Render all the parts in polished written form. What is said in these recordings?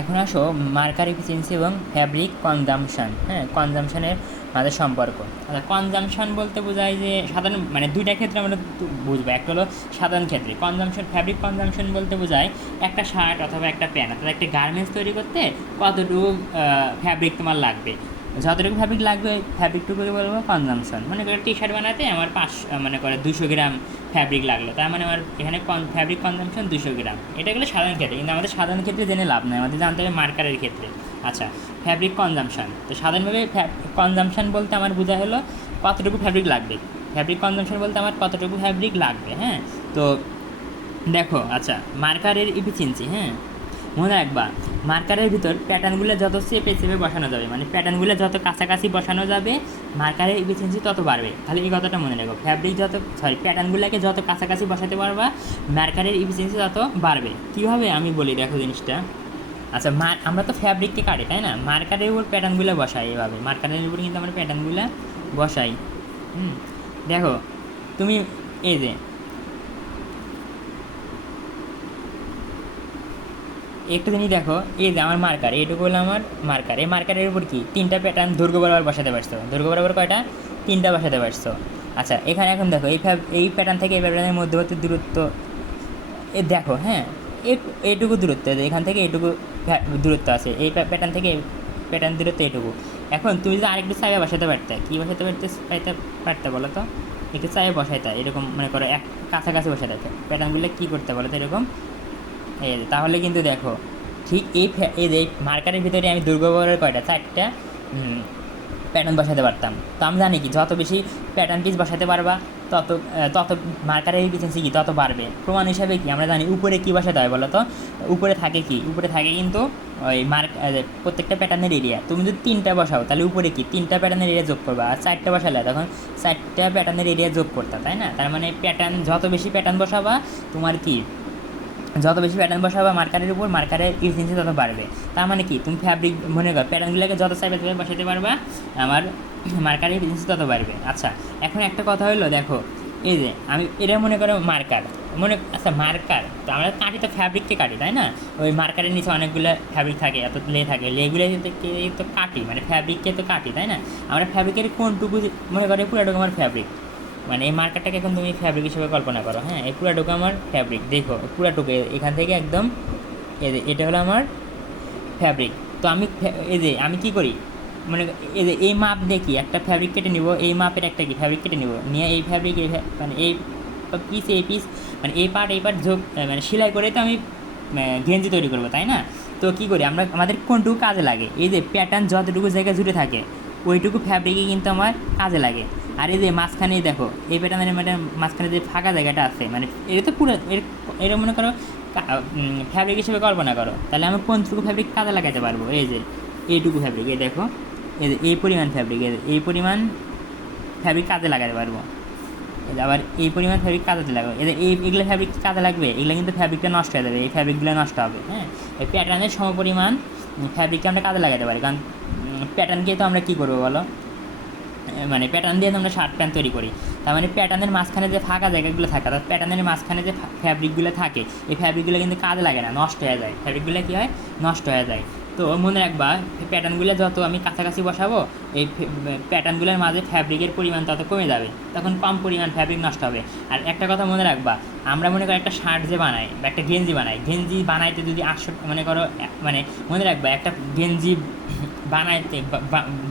এখন আসো marker efficiency এবং ফ্যাব্রিক কনজামশন, হ্যাঁ, কনজামশনের মাঝে সম্পর্ক। আচ্ছা, কনজামশন বলতে বোঝায় যে সাধারণ মানে দুইটা ক্ষেত্রে আমরা বুঝবো। একটা হলো সাধারণ ক্ষেত্রে কনজামশন, ফ্যাব্রিক কনজামশন বলতে বোঝায় একটা শার্ট অথবা একটা প্যান্ট অথবা একটা গার্মেন্টস তৈরি করতে কতটুকু ফ্যাব্রিক তোমার লাগবে। যতটুকু ফ্যাব্রিক লাগবে ওই ফ্যাব্রিকটুকুকে বলবো কনজামশন। মনে করে টি শার্ট বানাতে আমার 200 গ্রাম ফ্যাব্রিক লাগলো, তার মানে আমার এখানে ফ্যাব্রিক কনজামশন 200 গ্রাম। এটা গেলে সাধারণ ক্ষেত্রে, কিন্তু আমাদের সাধারণ ক্ষেত্রে জেনে লাভ নেই, আমাদের জানতে হবে মার্কারের ক্ষেত্রে। আচ্ছা, ফ্যাব্রিক কনজামশন, তো সাধারণভাবে কনজামশন বলতে আমার বোঝা হলো কতটুকু ফ্যাব্রিক লাগবে। ফ্যাব্রিক কনজামশন বলতে আমার কতটুকু ফ্যাব্রিক লাগবে, হ্যাঁ। তো দেখো, আচ্ছা, মার্কারের ইফিসিয়েন্সি, হ্যাঁ, মনে রাখবা মার্কারের ভিতর প্যাটার্নগুলো যত চেপে চেপে বসানো যাবে, মানে প্যাটার্নগুলো যত কাছাকাছি বসানো যাবে মার্কারের ইফিসিয়েন্সি তত বাড়বে। তাহলে এই কথাটা মনে রাখো, প্যাটার্নগুলোকে যত কাছাকাছি বসাতে পারবা মার্কারের ইফিসিয়েন্সি তত বাড়বে। কীভাবে আমি বলি, দেখো জিনিসটা। আচ্ছা, আমরা তো ফ্যাব্রিককে কাটি, তাই না? মার্কারের উপর প্যাটার্নগুলো বসাই, এভাবে মার্কারের উপর কিন্তু আমরা প্যাটার্নগুলো বসাই। দেখো তুমি, এই যে একটা জিনিস দেখো, এই যে আমার মার্কার, এইটুকু হলো আমার মার্কার। এই মার্কারের উপর কি 3টা প্যাটার্ন দৈর্ঘ্য বরাবর বসাতে পারছো? দৈর্ঘ্য বরাবর কয়টা? 3টা বসাতে পারছো। আচ্ছা, এখানে এখন দেখো এই প্যাটার্ন থেকে এই প্যাটার্নের মধ্যবর্তী দূরত্ব দেখো, হ্যাঁ, এইটুকু দূরত্ব, এখান থেকে এইটুকু দূরত্ব আছে, এই প্যাটার্ন থেকে প্যাটার্ন দূরত্ব এইটুকু। এখন তুমি যদি আরেকটু চাইবে বসাতে পারতে, কী বসাতে পারতে বলো তো? একটু চাইবে বসাইতে এরকম, মনে করো এক কাছাকাছি বসাতে প্যাটার্নগুলো কী করতে বলো তো এরকম। এই তাহলে কিন্তু দেখো ঠিক এই যে মার্কারের ভিতরে আমি দৈর্ঘ্য বরাবর কয়টা? 4টা প্যাটার্ন বসাতে পারতাম। তো আমি জানি কি যত বেশি প্যাটার্ন পিস বসাতে পারবা তত তত মার্কারের এফিসিয়েন্সি কি তত বাড়বে। প্রমাণ হিসাবে কি আমরা জানি উপরে কী বসাতে হয় বলো তো? উপরে থাকে কি? উপরে থাকে কিন্তু ওই প্রত্যেকটা প্যাটার্নের এরিয়া। তুমি যদি 3টা বসাও তাহলে উপরে কি 3টা প্যাটার্নের এরিয়া যোগ করবা, আর 4টা বসালে তখন 4টা প্যাটার্নের এরিয়া যোগ করতা, তাই না? তার মানে প্যাটার্ন যত বেশি প্যাটার্ন বসাবা তোমার কি, যত বেশি প্যাটার্ন বসাবা মার্কারের উপর মার্কারের ইফিসিয়েন্সি তত বাড়বে। তার মানে কি তুমি ফ্যাব্রিক মনে করো প্যাটার্নগুলোকে যত চাইবে তত বসাতে পারবা, আমার মার্কারের ইফিসিয়েন্সি তত বাড়বে। আচ্ছা, এখন একটা কথা হলো, দেখো এই যে আমি এটা মনে করো মার্কার, আচ্ছা মার্কার তো আমরা কাটি তো ফ্যাব্রিককে কাটি, তাই না? ওই মার্কারের নিচে অনেকগুলো ফ্যাব্রিক থাকে, এত থাকে, লেগুলো তো কাটি, মানে ফ্যাব্রিককে তো কাটি, তাই না? আমরা ফ্যাব্রিকের কোনটুকু মনে করো পুরোটুকু আমার ফ্যাব্রিক, মানে এই মার্কারটাকে এখন তুমি ফ্যাব্রিক হিসেবে কল্পনা করো, হ্যাঁ, এই পুরাটুকু আমার ফ্যাব্রিক। দেখো পুরাটুকু এখান থেকে একদম এটা হলো আমার ফ্যাব্রিক। তো আমি এই যে আমি কী করি, মানে এই যে এই মাপ দেখি একটা ফ্যাব্রিক কেটে নিব, এই মাপের একটা কি ফ্যাব্রিক কেটে নিব, নিয়ে এই ফ্যাব্রিক মানে এই পিস মানে এই পার্ট যোগ মানে সেলাই করে তো আমি গেঞ্জি তৈরি করবো, তাই না? তো কী করি আমরা, আমাদের কোনটুকু কাজে লাগে? এই যে প্যাটার্ন যতটুকু জায়গায় জুড়ে থাকে ওইটুকু ফ্যাব্রিকই কিন্তু আমার কাজে লাগে। আর এই যে মাঝখানে দেখো এই প্যাটার্নের মাঝখানে যে ফাঁকা জায়গাটা আছে, মানে এটা তো পুরো এটা মনে করো ফ্যাব্রিক হিসেবে কল্পনা করো, তাহলে আমি কোনটুকু ফ্যাব্রিক কাজে লাগাতে পারবো? এই যে এইটুকু ফ্যাব্রিক, এই দেখো এই যে এই পরিমাণ ফ্যাব্রিক, এই পরিমাণ ফ্যাব্রিক কাজে লাগাতে পারবো। আবার এই পরিমাণ ফ্যাব্রিক কাজে লাগবে, এগুলো ফ্যাব্রিক কাজে লাগবে, এগুলো কিন্তু ফ্যাব্রিকটা নষ্ট হয়ে যাবে, এই ফ্যাব্রিকগুলো নষ্ট হবে, হ্যাঁ। এই প্যাটার্নের সমপরিমাণ ফ্যাব্রিককে আমরা কাজে লাগাতে পারি, কারণ প্যাটার্নকে তো আমরা কী করবো বলো, মানে প্যাটার্ন দিয়ে তো আমরা শার্ট প্যান্ট তৈরি করি। তার মানে প্যাটার্নের মাঝখানে যে ফাঁকা জায়গাগুলো থাকে, অর্থাৎ প্যাটার্নের মাঝখানে যে ফ্যাব্রিকগুলো থাকে এই ফ্যাব্রিকগুলো কিন্তু কাজে লাগে না, নষ্ট হয়ে যায়, ফ্যাব্রিকগুলো কী হয়, নষ্ট হয়ে যায়। তো মনে রাখবা প্যাটার্নগুলো যত আমি কাছাকাছি বসাবো এই প্যাটার্নগুলোর মাঝে ফ্যাব্রিকের পরিমাণ তত কমে যাবে, তখন কম পরিমাণ ফ্যাব্রিক নষ্ট হবে। আর একটা কথা মনে রাখবা, আমরা মনে করো একটা শার্ট যে বানাই বা একটা গেঞ্জি বানাইতে যদি 800 মনে করো, মানে মনে রাখবা একটা গেঞ্জি বানাইতে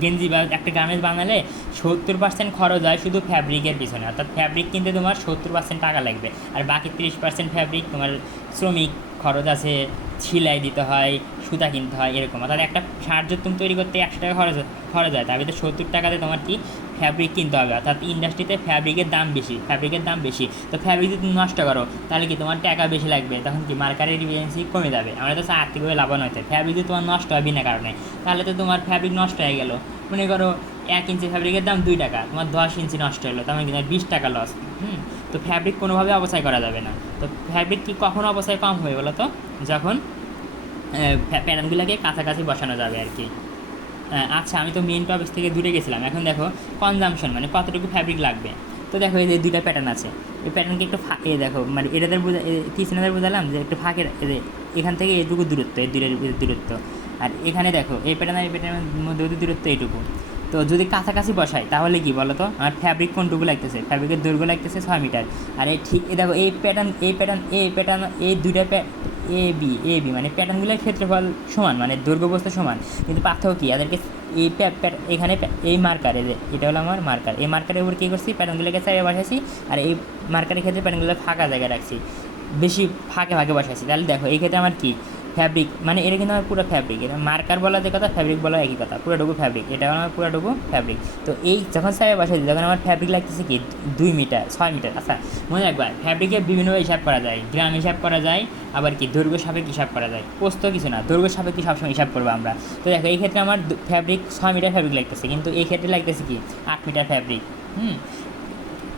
গেঞ্জি বা একটা গার্মেন্টস বানালে 70% খরচ হয় শুধু ফ্যাব্রিকের পিছনে, অর্থাৎ ফ্যাব্রিক কিনতে তোমার 70% টাকা লাগবে, আর বাকি 30% ফ্যাব্রিক তোমার শ্রমিক খরচ আছে, সেলাই দিতে হয়, সুতা কিনতে হয়, এরকম। অর্থাৎ একটা শার্ট যদি তুমি তৈরি করতে 100 টাকা খরচ হয়, তার ভিতরে 70 টাকাতে তোমার কি ফ্যাব্রিক কিনতে হবে, অর্থাৎ ইন্ডাস্ট্রিতে ফ্যাব্রিকের দাম বেশি। তো ফ্যাব্রিক যদি তুমি নষ্ট করো তাহলে কি তোমার টাকা বেশি লাগবে, তখন কি মার্কারের এফিসিয়েন্সি কমে যাবে। আমরা তো আর্থিকভাবে লাভবান হতে, ফ্যাব্রিক যদি তোমার নষ্ট হয় বিনা কারণে তাহলে তো তোমার ফ্যাব্রিক নষ্ট হয়ে গেল। মনে করো 1 ইঞ্চি ফ্যাব্রিকের দাম 2 টাকা, তোমার 10 ইঞ্চি নষ্ট হলো, তার মানে কিন্তু 20 টাকা লস। তো ফ্যাব্রিক কোনোভাবে অপচয় করা যাবে না। তো ফ্যাব্রিক কি কখনো অপচয় কম হয়ে বলো তো? যখন প্যাটার্নগুলোকে কাছাকাছি বসানো যাবে আর কি। আচ্ছা, আমি তো মেন টপিক থেকে দূরে গেছিলাম। এখন দেখো কনজামশন মানে কতটুকু ফ্যাব্রিক লাগবে। তো দেখো এই যে 2টা প্যাটার্ন আছে, এই প্যাটার্নকে একটু ফাঁকে দেখো, মানে এটাদের কি সিনাদের বোঝালাম যে একটু ফাঁকে এখান থেকে এইটুকু দূরত্ব, এই দূরত্ব, আর এখানে দেখো এই প্যাটার্ন আর এই প্যাটার্নের মধ্যে দূরত্ব এইটুকু। তো যদি কাছাকাছি বসাই তাহলে কি বলো তো, আমার ফ্যাব্রিক কোনটুকু লাগতেছে, ফ্যাব্রিকের দৈর্ঘ্য লাগতেছে 6 মিটার। আর এই ঠিক দেখো এই প্যাটার্ন এই দুইটা এ বি মানে প্যাটার্নগুলোর ক্ষেত্রফল সমান, মানে দৈর্ঘ্য বস্তু সমান, কিন্তু পার্থক্য কী এদেরকে, এই এখানে এই মার্কার, এই যে এটা হলো আমার মার্কার, এই মার্কারের উপর কী করছি, প্যাটার্নগুলোকে চাইয়ে বসাইছি, আর এই মার্কারের ক্ষেত্রে প্যাটার্নগুলো ফাঁকা জায়গায় রাখছি, বেশি ফাঁকে ফাঁকে বসাইছি। তাহলে দেখো এই ক্ষেত্রে আমার কি ফ্যাব্রিক, মানে এটা কিন্তু আমার পুরো ফ্যাব্রিক, এটা মার্কার বলা যে কথা, ফ্যাব্রিক বলা একই কথা, পুরোটুকু ফ্যাব্রিক, এটা আমার পুরোটুকু ফ্যাব্রিক। তো এই যখন চাইয়ে বসাইছি তখন আমার ফ্যাব্রিক লাগতেছে কি 2 মিটার 6 মিটার। আচ্ছা মনে রাখবা ফ্যাব্রিকের বিভিন্নভাবে হিসাব করা যায়, গ্রাম হিসাব করা যায়, আবার কি দৈর্ঘ্য সাপেক্ষ হিসাব করা যায়, পোস্ত কিছু না, দৈর্ঘ্য সাপেক্ষ সবসময় হিসাব করবো আমরা। তো দেখো এই ক্ষেত্রে আমার ফ্যাব্রিক 6 মিটার ফ্যাব্রিক লাগতেছে, কিন্তু এই ক্ষেত্রে লাগতেছে কি 8 মিটার ফ্যাব্রিক।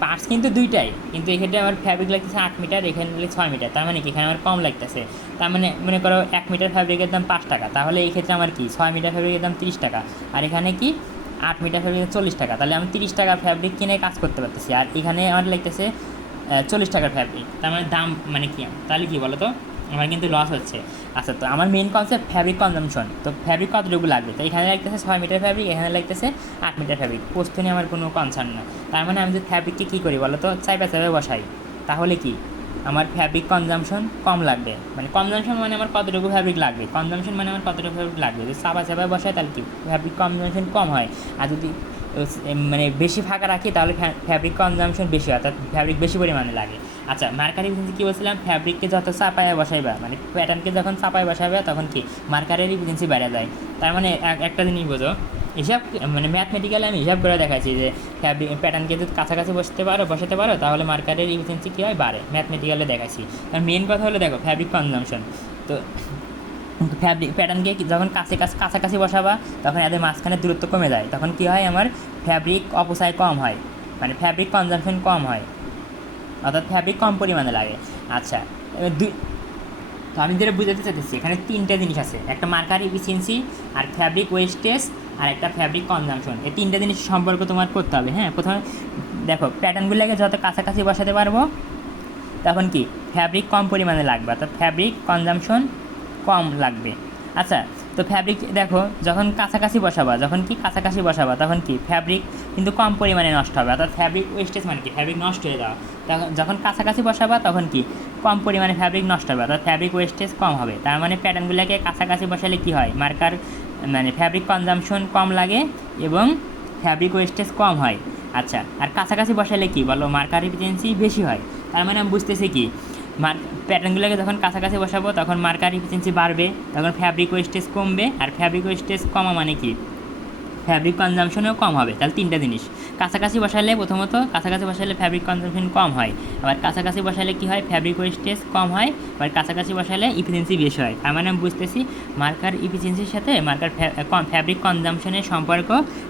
পার্টস কিন্তু দুইটাই, কিন্তু এক্ষেত্রে আমার ফ্যাব্রিক লাগতেছে 8 মিটার, এখানে লাগছে 6 মিটার, তার মানে কি এখানে আমার কম লাগতেছে। তার মানে মনে করো 1 মিটার ফ্যাব্রিকের দাম 5 টাকা, তাহলে এই ক্ষেত্রে আমার কি 6 মিটার ফ্যাব্রিকের দাম 30 টাকা, আর এখানে কি 8 মিটার ফ্যাব্রিকের 40 টাকা, তাহলে আমি 30 টাকার ফ্যাব্রিক কিনে কাজ করতে পারতেছি, আর এখানে আমার লাগতেছে 40 টাকার ফ্যাব্রিক, তার মানে দাম মানে কি, তাহলে কি বলো তো আমার কিন্তু লস হচ্ছে। আচ্ছা তো আমার মেন কনসেপ্ট ফ্যাব্রিক কনজামশন, তো ফ্যাব্রিক কতটুকু লাগবে, তো এখানে লাগতেছে 6 মিটার ফ্যাব্রিক, এখানে লাগতেছে 8 মিটার ফ্যাব্রিক, পোস্ত নিয়ে আমার কোনো কনসার্ন না। তার মানে আমি যদি ফ্যাব্রিককে কী করি বলো তো, চাইপা বসাই, তাহলে কি আমার ফ্যাব্রিক কনজামশন কম লাগবে, মানে কনজামশন মানে আমার কতটুকু ফ্যাব্রিক লাগবে, কনজামশন মানে আমার কতটুকু ফ্যাব্রিক লাগবে, যদি চাপা বসায় তাহলে কি ফ্যাব্রিক কনজামশন কম হয়, আর যদি মানে বেশি ফাঁকা রাখি তাহলে ফ্যাব্রিক কনজামশন বেশি হয়, অর্থাৎ ফ্যাব্রিক বেশি পরিমাণে লাগে। আচ্ছা মার্কার এফিসিয়েন্সি কী বলছিলাম, ফ্যাব্রিককে যত চাপায় বসাইবা, মানে প্যাটার্নকে যখন চাপায় বসাবে তখন কি মার্কারের এফিসিয়েন্সি বেড়ে যায়। তার মানে একটা জিনিস বোঝো, হিসাব মানে ম্যাথমেটিক্যালি আমি হিসাব করে দেখাচ্ছি যে ফ্যাব্রিক প্যাটার্নকে যদি কাছাকাছি বসাতে পারো তাহলে মার্কারের এফিসিয়েন্সি কী হয়, বাড়ে, ম্যাথমেটিক্যালি দেখাচ্ছি। কারণ মেন কথা হলো দেখো ফ্যাব্রিক কনজামশন, তো ফ্যাব্রিক প্যাটার্নকে যখন কাছাকাছি বসাবা তখন এদের মাঝখানে দূরত্ব কমে যায়, তখন কী হয় আমার ফ্যাব্রিক অপচয় কম হয়, মানে ফ্যাব্রিক কনজামশন কম হয়, অর্থাৎ ফ্যাব্রিক কম পরিমাণে লাগে। আচ্ছা এবার তো আমি যেটা বুঝাতে চাইতেছি এখানে 3টে জিনিস আছে, একটা মার্কার এফিসিয়েন্সি, আর ফ্যাব্রিক ওয়েস্টেজ, আর একটা ফ্যাব্রিক কনজামশন, এই 3টে জিনিস সম্পর্ক তোমার করতে হবে। হ্যাঁ প্রথমে দেখো প্যাটার্নগুলোকে যত কাছাকাছি বসাতে পারবো তখন কি ফ্যাব্রিক কম পরিমাণে লাগবে, অর্থাৎ ফ্যাব্রিক কনজামশন কম লাগবে। আচ্ছা তো ফ্যাব্রিক দেখো যখন কাছাকাছি বসাবা তখন কি ফ্যাব্রিক কিন্তু কম পরিমাণে নষ্ট হবে, অর্থাৎ ফ্যাব্রিক ওয়েস্টেজ মানে কি ফ্যাব্রিক নষ্ট হয়ে যাওয়া, তখন যখন কাছাকাছি বসাবা তখন কি কম পরিমাণে ফ্যাব্রিক নষ্ট হবে, অর্থাৎ ফ্যাব্রিক ওয়েস্টেজ কম হবে। তার মানে প্যাটার্নগুলোকে কাছাকাছি বসালে কি হয়, মার্কার মানে ফ্যাব্রিক কনজামশন কম লাগে এবং ফ্যাব্রিক ওয়েস্টেজ কম হয়। আচ্ছা আর কাছাকাছি বসালে কি বলো, মার্কার এফিসিয়েন্সি বেশি হয়। তার মানে আমি বুঝতেছি কি প্যাটার্নগুলোকে যখন কাছাকাছি বসাবো তখন মার্কার এফিসিয়েন্সি বাড়বে, তখন ফ্যাব্রিক ওয়েস্টেজ কমবে, আর ফ্যাব্রিক ওয়েস্টেজ কমা মানে কি ফ্যাব্রিক কনজামশনও কম হবে। তাহলে 3টা জিনিস, প্রথমত কাছাকাছি বসালে ফ্যাব্রিক কনজামশন কম হয়, আবার কাছাকাছি বসালে কী হয় ফ্যাব্রিক ওয়েস্টেজ কম হয়, আবার কাছাকাছি বসালে ইফিসিয়েন্সি বেশি হয়। তার মানে আমি বুঝতেছি মার্কার ইফিসিয়েন্সির সাথে মার্কার ফ্যাব্রিক কনজামশনের সম্পর্ক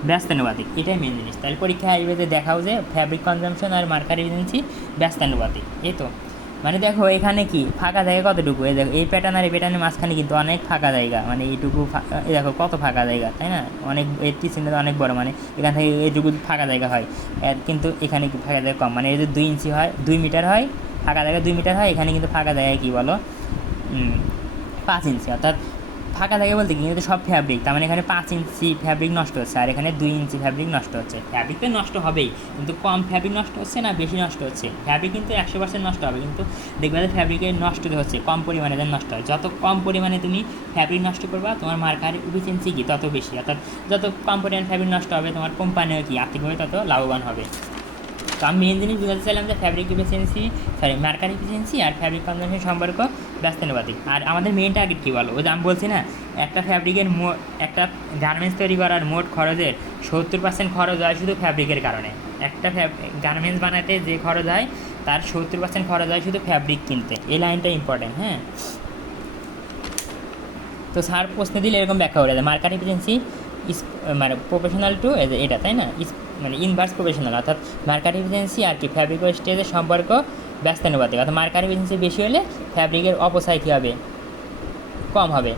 ব্যস্তানুপাতিক, এটাই মেন জিনিস। তাহলে পরীক্ষায় আসবে যে দেখাও যে ফ্যাব্রিক কনজামশন আর মার্কার ইফিসিয়েন্সি ব্যস্তানুপাতিক, এই তো মানে দেখো এখানে কি ফাঁকা জায়গা কতটুকু, এই দেখো এই প্যাটার্ন আর এই প্যাটার্নের মাঝখানে কিন্তু অনেক ফাঁকা জায়গা, মানে এইটুকু এই দেখো কত ফাঁকা জায়গা, তাই না, অনেক এর চিহ্নটা অনেক বড়, মানে এখান থেকে এইটুকু ফাঁকা জায়গা হয়, কিন্তু এখানে কি ফাঁকা জায়গা কম, মানে এই যে 2 ইঞ্চি হয় 2 মিটার হয় ফাঁকা জায়গা 2 মিটার হয়, এখানে কিন্তু ফাঁকা জায়গায় কী বলো 5 ইঞ্চি, অর্থাৎ ফাঁকা জায়গা বলতে কি কিন্তু সব ফ্যাব্রিক, তার মানে এখানে 5 ইঞ্চি ফ্যাব্রিক নষ্ট হচ্ছে, আর এখানে 2 ইঞ্চি ফ্যাব্রিক নষ্ট হচ্ছে। ফ্যাব্রিক তো নষ্ট হবেই, কিন্তু কম ফ্যাব্রিক নষ্ট হচ্ছে না বেশি নষ্ট হচ্ছে, ফ্যাব্রিক কিন্তু 100% নষ্ট হবে, কিন্তু দেখবে যে ফ্যাব্রিকের নষ্ট হচ্ছে কম পরিমাণে যেন নষ্ট হয়। যত কম পরিমাণে তুমি ফ্যাব্রিক নষ্ট করবা তোমার মার্কার এফিসিয়েন্সি কি তত বেশি, অর্থাৎ যত কম পরিমাণে ফ্যাব্রিক নষ্ট হবে তোমার কোম্পানিও কি আর্থিকভাবে তত লাভবান হবে। তো আমি মেন জিনিস বুঝাতে চাইলাম যে ফ্যাব্রিক এফিসিয়েন্সি মার্কার এফিসিয়েন্সি আর ফ্যাব্রিক কনজামশন সম্পর্ক ব্যস্তানুপাতিক। আর আমাদের মেন টার্গেট কী বলো, ওই যে আমি বলছি না একটা ফ্যাব্রিকের একটা গার্মেন্টস তৈরি করার মোট খরচের 70% খরচ হয় শুধু ফ্যাব্রিকের কারণে, একটা গার্মেন্টস বানাতে যে খরচ হয় তার 70% খরচ হয় শুধু ফ্যাব্রিক কিনতে, এই লাইনটা ইম্পর্টেন্ট। হ্যাঁ তো স্যার প্রশ্ন দিলে এরকম ব্যাখ্যা করে দেয় মার্কার এফিসিয়েন্সি ইস মানে প্রফেশনাল টু এটা, তাই না, মানে ইনভার্স প্রফেশনাল, অর্থাৎ মার্কার এফিসিয়েন্সি আর কি ফ্যাব্রিক ওয়েস্টেজের সম্পর্ক ব্যস্তানুপাতিক, অর্থাৎ মার্কার এফিসিয়েন্সি বেশি হলে ফ্যাব্রিকের অপচয় কী হবে কম হবে।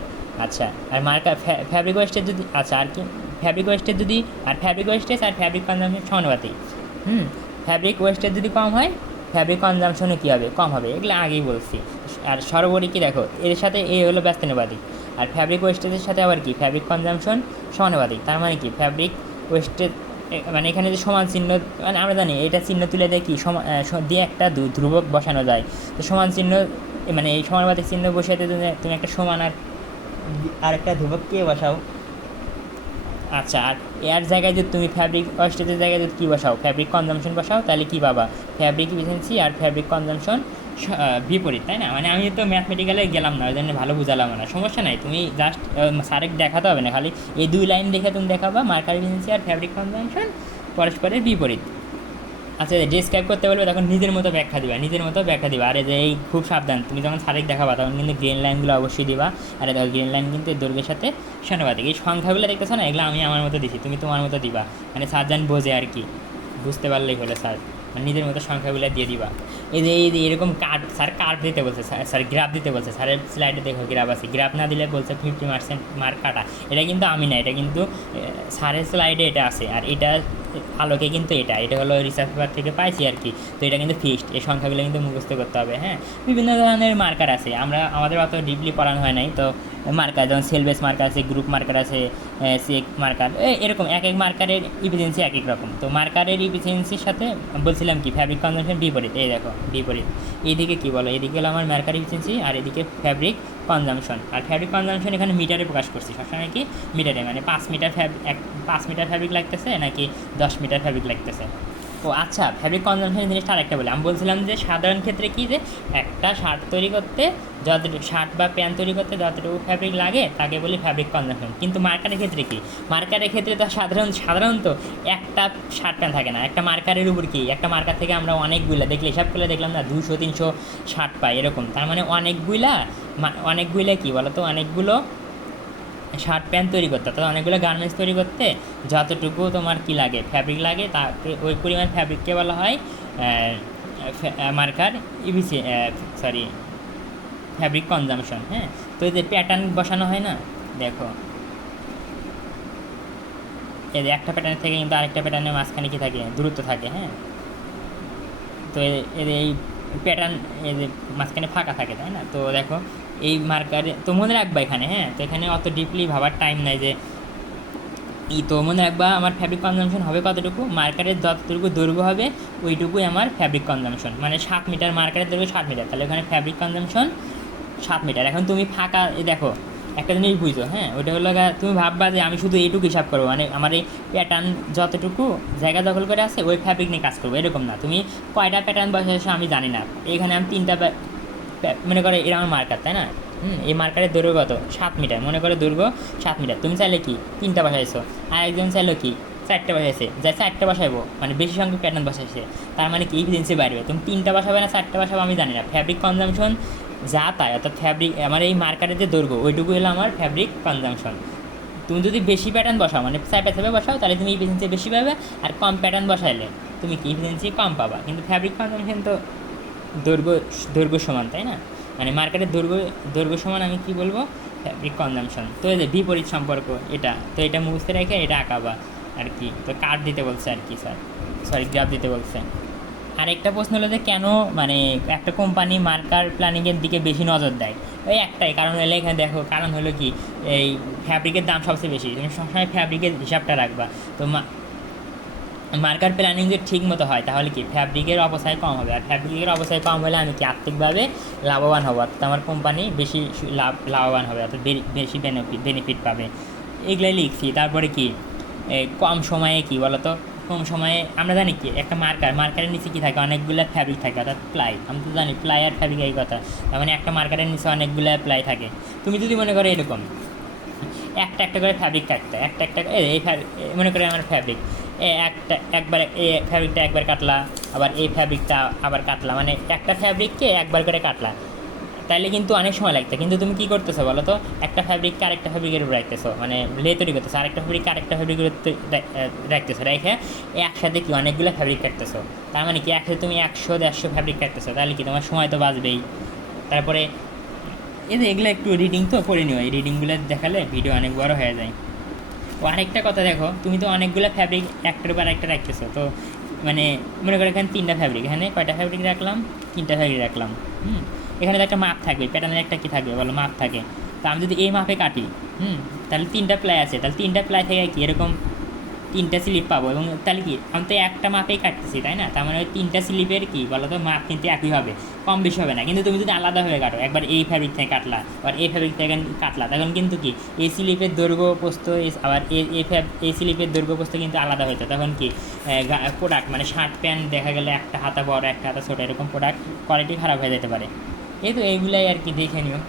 আচ্ছা আর মার্কার ফ্যাব্রিক ওয়েস্টেজ যদি আর কি ফ্যাব্রিক ওয়েস্টেজ আর ফ্যাব্রিক কনজামশন সমানুপাতিক। ফ্যাব্রিক ওয়েস্টেজ যদি কম হয় ফ্যাব্রিক কনজামশনও কী হবে, কম হবে, এগুলো আগেই বলছি। আর সর্বোপরি কি দেখো, এর সাথে এ হলো ব্যস্তানুপাতিক, আর ফ্যাব্রিক ওয়েস্টেজের সাথে আবার কি ফ্যাব্রিক কনজামশন সমানুপাতিক। তার মানে কি ফ্যাব্রিক ওয়েস্টেজ মানে এখানে যে সমান চিহ্ন, মানে আমরা জানি এটা চিহ্ন তুলে দিয়ে কি দিয়ে একটা ধ্রুবক বসানো যায়, তো সমান চিহ্ন মানে এই সমানুপাতিক চিহ্ন বসাতে তুমি একটা সমান আর একটা ধ্রুবককে বসাও। আচ্ছা, আর এর জায়গায় যদি তুমি ফ্যাব্রিক ওয়েস্টেজের জায়গায় যদি কী বসাও, ফ্যাব্রিক কনজামশন বসাও, তাহলে কী পাবা, ফ্যাব্রিক ইফিসিয়েন্সি আর ফ্যাব্রিক কনজামশন বিপরীত, তাই না? মানে আমি তো ম্যাথমেটিক্যালে গেলাম না, ওই জন্য ভালো বুঝালাম না, সমস্যা নাই, তুমি জাস্ট স্যারেক দেখাতে হবে না, খালি এই 2 লাইন দেখে তুমি দেখাবা মার্কার ইফিসিয়েন্সি আর ফ্যাব্রিক কনজামশন পরস্পরের বিপরীত। আচ্ছা, ডেসক্রাইব করতে বলবে তখন নিজের মতো ব্যাখ্যা দিবা, আর এই খুব সাবধান, তুমি যখন সারেক দেখাবা তখন কিন্তু গ্রিন লাইনগুলো অবশ্যই দিবা। আর দেখো গ্রিন লাইন কিন্তু দৈর্ঘ্যের সাথে সমানুপাতিক। এই সংখ্যাগুলো দেখতেছো না, এগুলো আমি আমার মতো দিছি, তুমি তোমার মতো দিবা, মানে স্যার যেন বোঝে আর কি, বুঝতে পারলেই হলো স্যার, মানে নিজের মতো সংখ্যাগুলো দিয়ে দিবা। এই যে এরকম কার্ভ দিতে বলছে স্যার, গ্রাফ দিতে বলছে স্যারের স্লাইডে, দেখো গ্রাফ আছে, গ্রাফ না দিলে বলছে 50% মার্ক কাটা। এটা কিন্তু আমি না, এটা কিন্তু স্যারের স্লাইডে এটা আছে, আর এটা আলোকে কিন্তু এটা হলো রিসার্চ পেপার থেকে পাইছি আর কি। তো এটা কিন্তু ফিক্সড, এই সংখ্যাগুলো কিন্তু মুখস্থ করতে হবে। হ্যাঁ, বিভিন্ন ধরনের মার্কার আছে, আমাদের অত ডিপলি পড়ানো হয় নাই, তো মার্কার যেমন সেল বেস মার্কার আছে, গ্রুপ মার্কার আছে, চেক মার্কার, এরকম এক এক মার্কারের ইফিসিয়েন্সি এক এক রকম। তো মার্কারের ইফিসিয়েন্সির সাথে বলছিলাম কি ফ্যাব্রিক কনজামশন বিপরীত, এই দেখো বিপরীত। এইদিকে কী বলো, এদিকে হলো আমার মার্কার ইফিসিয়েন্সি, আর এদিকে ফ্যাব্রিক কনজামশন। আর ফ্যাব্রিক কনজামশন এখানে মিটারে প্রকাশ করছি সবসময়, কি মিটারে, মানে 5 মিটার 5 মিটার ফ্যাব্রিক লাগতেছে নাকি 10 মিটার ফ্যাব্রিক লাগতেছে। ও আচ্ছা, ফ্যাব্রিক কনজামশনের জিনিসটা আরেকটা বলি, আমি বলছিলাম যে সাধারণ ক্ষেত্রে কি, যে একটা শার্ট তৈরি করতে যতটুকু, শার্ট বা প্যান্ট তৈরি করতে যতটুকু ফ্যাব্রিক লাগে তাকে বলি ফ্যাব্রিক কনজামশন। কিন্তু মার্কারের ক্ষেত্রে কি, মার্কারের ক্ষেত্রে তো সাধারণত একটা শার্ট প্যান্ট থাকে না, একটা মার্কারের উপর কি, একটা মার্কার থেকে আমরা অনেকগুলো দেখলে হিসাব করলে দেখলাম না 200-300 শার্ট পাই এরকম। তার মানে অনেকগুলা কি বলতো, অনেকগুলো শার্ট প্যান্ট তৈরি করতে, অর্থাৎ অনেকগুলো গার্মেন্টস তৈরি করতে যতটুকু তোমার কি লাগে, ফ্যাব্রিক লাগে, তাকে ওই পরিমাণ ফ্যাব্রিককে বলা হয় মার্কার ফ্যাব্রিক কনজামশন। হ্যাঁ, তো এই যে প্যাটার্ন বসানো হয় না, দেখো এই যে একটা প্যাটার্নের থেকে কিন্তু আরেকটা প্যাটার্নের মাঝখানে কি থাকে, দূরত্ব থাকে। হ্যাঁ, তো এই প্যাটার্ন এই যে মাঝখানে ফাঁকা থাকে, তাই না? তো দেখো এই মার্কারে তো মনে রাখবা এখানে, হ্যাঁ, তো এখানে অত ডিপলি ভাবার টাইম নাই যে তো মনে রাখবা আমার ফ্যাব্রিক কনজামশন হবে কতটুকু, মার্কারের যতটুকু দৈর্ঘ্য হবে ওইটুকুই আমার ফ্যাব্রিক কনজামশন, মানে 7 মিটার, মার্কারের দৈর্ঘ্য 7 মিটার, তাহলে এখানে ফ্যাব্রিক কনজামশন 7 মিটার। এখন তুমি ফাঁকা দেখো একটা জিনিস বুঝো, হ্যাঁ, ওইটা হলো তুমি ভাববা যে আমি শুধু এইটুকু হিসাব করবো, মানে আমার এই প্যাটার্ন যতটুকু জায়গা দখল করে আছে ওই ফ্যাব্রিক নিয়ে কাজ করবো, এরকম না। তুমি কয়টা প্যাটার্ন বসেছো আমি জানি না, এখানে আমি 3টা মনে করো এরা আমার মার্কার, তাই না? এই মার্কারের দৈর্ঘ্য কত, 7 মিটার, মনে করো দৈর্ঘ্য 7 মিটার, তুমি চাইলে কি 3টা বসাইছো, আর একজন চাইলো কি 4টে বসাইছে, যাই 4টে বসাইবো, মানে বেশি সংখ্যক প্যাটার্ন বসাইছে, তার মানে কি ইফিসিয়েন্সি বাড়বে। তুমি 3টা বসাবে না 4টে বসাবো আমি জানি না, ফ্যাব্রিক কনজামশন যা তাই, অর্থাৎ ফ্যাব্রিক আমার এই মার্কারের যে দৈর্ঘ্য ওইটুকু হলো আমার ফ্যাব্রিক কনজামশন। তুমি যদি বেশি প্যাটার্ন বসাও, মানে চাপে বসাও, তাহলে তুমি ইফিসিয়েন্সি বেশি পাবে, আর কম প্যাটার্ন বসাইলে তুমি কি ইফিসিয়েন্সি কম পাবা। কিন্তু ফ্যাব্রিক কনজামশন তো দৈর্ঘ্য সমান, তাই না? মানে মার্কেটের দৈর্ঘ্য সমান আমি কি বলবো, ফ্যাব্রিক কনজামশন। তো এই যে বিপরীত সম্পর্ক এটা, তো এটা মুছতে রেখে এটা আঁকাবা আর কি। তো কার্ড দিতে বলছে আর কি স্যার, গ্রাফ দিতে বলছে। আরেকটা প্রশ্ন হলো যে কেন মানে একটা কোম্পানি মার্কার প্ল্যানিংয়ের দিকে বেশি নজর দেয়, ওই একটাই কারণ হলো, এখানে দেখো কারণ হলো কি, এই ফ্যাব্রিকের দাম সবচেয়ে বেশি, তুমি সবসময় ফ্যাব্রিকের হিসাবটা রাখবা। তো মার্কার প্ল্যানিং যদি ঠিক মতো হয় তাহলে কি ফ্যাব্রিকের অবস্থায় কম হবে, আর ফ্যাব্রিকের অবস্থায় কম হলে আমি কি আর্থিকভাবে লাভবান হবো, অর্থাৎ আমার কোম্পানি বেশি লাভবান হবে, অর্থাৎ বেশি বেনিফিট পাবে। এগুলোই লিখছি। তারপরে কি কম সময়ে কি বলতো, কম সময়ে আমরা জানি কি একটা মার্কারের নিচে কী থাকে, অনেকগুলো ফ্যাব্রিক থাকে, অর্থাৎ প্লাই, আমি তো জানি প্লাই আর ফ্যাব্রিক এই কথা, তার মানে একটা মার্কারের নিচে অনেকগুলো প্লাই থাকে। তুমি যদি মনে করো এরকম একটা করে ফ্যাব্রিক কাটতে, একটা এই মনে করে আমার ফ্যাব্রিক ফ্যাব্রিকটা একবার কাটলা, আবার এই ফ্যাব্রিকটা আবার কাটলা, মানে একটা ফ্যাব্রিককে একবার করে কাটলা, তাইলে কিন্তু অনেক সময় লাগতো। কিন্তু তুমি কী করতেছো বলো তো, একটা ফ্যাব্রিককে আরেকটা ফ্যাব্রিকের উপর রাখতেছো, মানে তৈরি করতেছো, আরেকটা ফ্যাব্রিককে আরেকটা ফ্যাব্রিকের রাখতেছো, রেখে একসাথে কি অনেকগুলো ফ্যাব্রিক কাটতেছো, তার মানে কি একসাথে তুমি 100-150 ফ্যাব্রিক কাটতেছো, তাহলে কি তোমার সময় তো বাঁচবেই। তারপরে এগুলো একটু রিডিং তো করে নিও, এই রিডিংগুলো দেখালে ভিডিও অনেক বড় হয়ে যায়। ও আরেকটা কথা দেখো, তুমি তো অনেকগুলো ফ্যাব্রিক একটার উপর একটা রাখতেছো, তো মানে মনে করো এখানে 3টা ফ্যাব্রিক, এখানে কয়টা ফ্যাব্রিক রাখলাম, 3টা ফ্যাব্রিক রাখলাম। এখানে তো একটা মাপ থাকবে, প্যাটার্নের একটা কি থাকবে বলো, মাপ থাকে। তো আমি যদি এই মাপে কাটি, তাহলে 3টা প্লাই আছে, তাহলে 3টা প্লাই থেকে কি এরকম 3টা স্লিপ পাবো। এবং তাহলে কি আমি তো একটা মাপেই কাটতেছি, তাই না? তার মানে ওই 3টা স্লিপের কি বলো তো মাপ কিন্তু একই হবে, কম বেশি হবে না। কিন্তু তুমি যদি আলাদাভাবে কাটো, একবার এই ফ্যাব্রিক থেকে কাটলা আবার এই ফ্যাব্রিক থেকে কাটলা, তখন কিন্তু কি এই স্লিপের দৈর্ঘ্য প্রস্থ আবার এই স্লিপের দৈর্ঘ্য প্রস্থ কিন্তু আলাদা হতো। তখন কি প্রোডাক্ট মানে শার্ট প্যান্ট দেখা গেলে একটা হাতা বড় একটা হাতা ছোটো, এরকম প্রোডাক্ট কোয়ালিটি খারাপ হয়ে যেতে পারে। এই তো এইগুলাই আর কি, দেখে নিও।